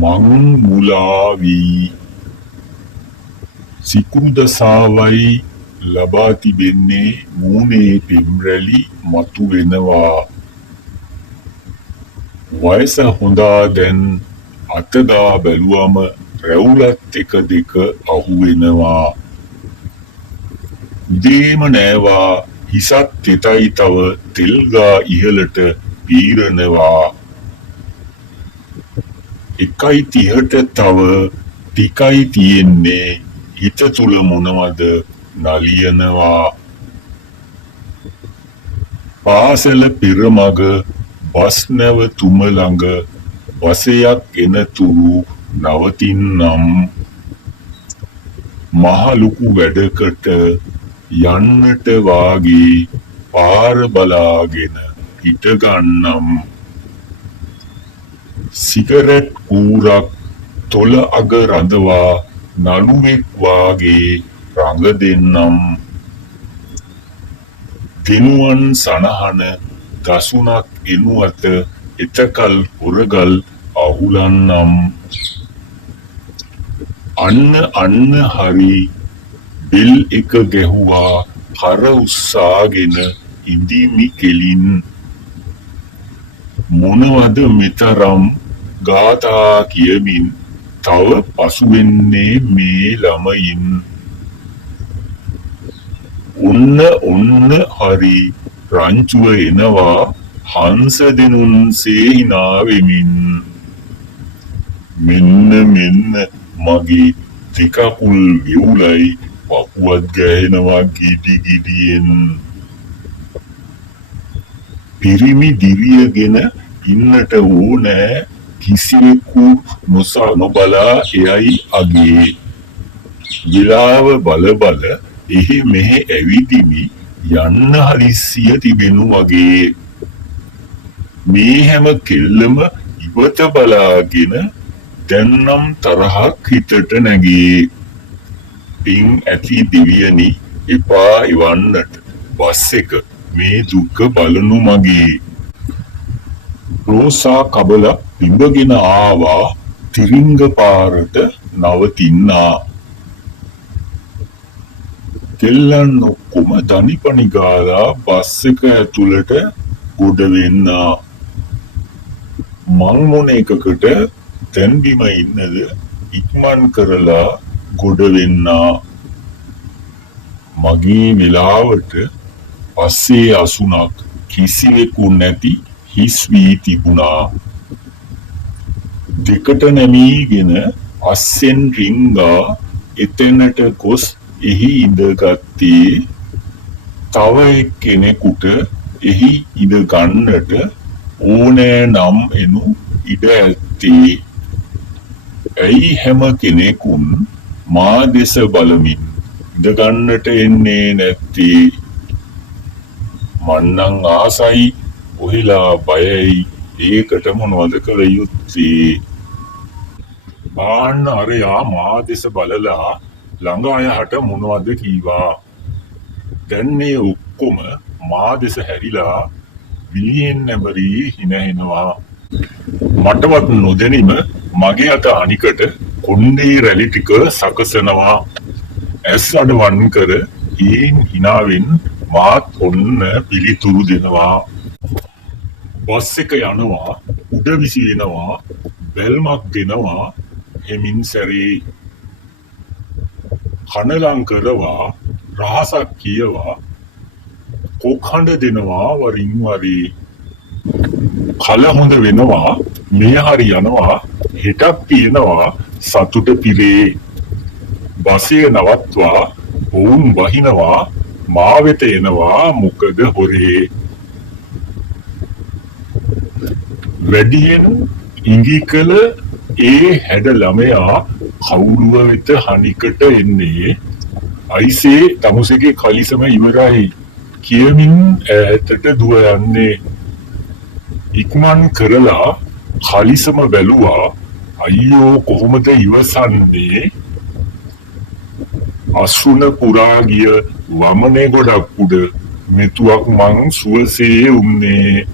මං මුලා වී සිකුරු දසාවයි ලබා තිබෙන්නේ මූණේ පිම්රැලි මතු වෙනවා. වයස හොඳා දැන් අතදා බැලුවම රැවුලත් එක දෙක අහු වෙනවා. උදේම නෑවා හිසත් තෙතයි තව තෙල්ගා ඉහළට පීරනවා. 1:30ට තව ටිකයි තියෙන්නේ හිත තුල මොනවද නලියනවා. පාසල පෙරමග බස් නැවතුම ළඟ බසයක් එනතුරු නවතින්නම්. මහ ලොකු වැඩකට යන්නට වාගේ පාර බලාගෙන හිටගන්නම්. සිගරට් කූරක් තොල අග රඳවා නළුවෙක් වාගේ රඟ දෙන්නම්. දිනුවන් සනහන දසුනක් එනු අත එතකල් හොරගල් අහුලන්නම්. අන්න හරි බෙල් එක ගැහුවා කර උස්සාගෙන ඉඳිමි කෙලින්. මොනවද මෙතරම් ගාථා කියමින් තව පසු වෙන්නේ මේ ළමයින්. ඔන්න හරි රංචුව එනවා හංස දෙනුන්සේ hina වෙමින්. මෙන්න මගේ දෙකකුල් විවුලයි පපුවත් ගෑනවා ගිඩියෙන්. පිරිමි දිවියගෙන ඉන්නට ඕනෑ කිසිවෙකු නොබලා එයයි අගේ. විලාව බල එහෙ මෙහෙ ඇවිදිමි යන්න හදිස්සිය තිබෙනු වගේ. මේ හැම කෙල්ලම ඉවත බලාගෙන දැන්නම් තරහක් හිතට නැගේ. පින් ඇති දිවියනි එපා එවන්නට බස් එක මේ දුක බලනු මගේ. රෝසා කබල පිඹගෙන ආවා තිරිංග පාරට නවතින්නා. කෙල්ලන් ඔක්කොම දනිපනි ගාලා බස් එක ඇතුළට ගොඩ වෙන්නා. මං මොන එකකට දැන් බිම ඉන්නද ඉක්මන් කරලා ගොඩ වෙන්නා. මගේ වෙලාවට පස්සේ අසුනක් කිසිවෙකු නැති හිස් වී තිබුණා. දෙකට නැමීගෙන අස්සෙන් රිංගා එතැනට ගොස් එහි ඉඳගත්තේ. තව එක්කෙනෙකුට එහි ඉඳ ගන්නට ඕනෑ නම් එනු ඉඩ ඇත්තේ. ඇයි හැම කෙනෙකුන් මා දෙස බලමින් ඉඳගන්නට එන්නේ නැත්තේ? මන්නං ආසයි ඔහිලා බයයි ඒකට මොනවද කළ යුත්තේ? බාන්න අරයා මා දෙස බලලා ළඟ අයහට මොනවද කීවා. දැන් මේ ඔක්කොම මා දෙස හැරිලා විලියෙන් නැඹරී හිනහෙනවා. මටවත් නොදැනීම මගේ අත අනිකට කොණ්ඩේ රැලි ටික සකසනවා. ඇස් අඩවන් කර ඒන් හිනාවෙන් මාත් ඔන්න පිළිතුරු දෙනවා. බස් එක යනවා උඩ විසිරෙනවා බැල්මක් දෙනවා හෙමින් සැරේ. කනලං කරවා රහසක් කියවා කොක්හඬ දෙනවා වරින් වරේ. කල හොඳ වෙනවා මේ හරි යනවා හෙටක් තියෙනවා සතුට පිරේ. බසය නවත්වා ඔවුන් වහිනවා මා වෙත එනවා මොකද හොරේ. වැඩියෙන් ඉඟි කළ ඒ හැඩ ළමයා කවුරුව වෙත හනිකට එන්නේ. අයිසේ තමුසෙගේ කලිසම ඉවරයි කියමින් ඈතට දුව යන්නේ. ඉක්මන් කරලා කලිසම බැලුවා. අයියෝ කොහොමද ඉවසන්නේ? අසුන පුරා ගිය වමනේ ගොඩක් උඩ මෙතුවක් මං සුවසේ උන්නේ.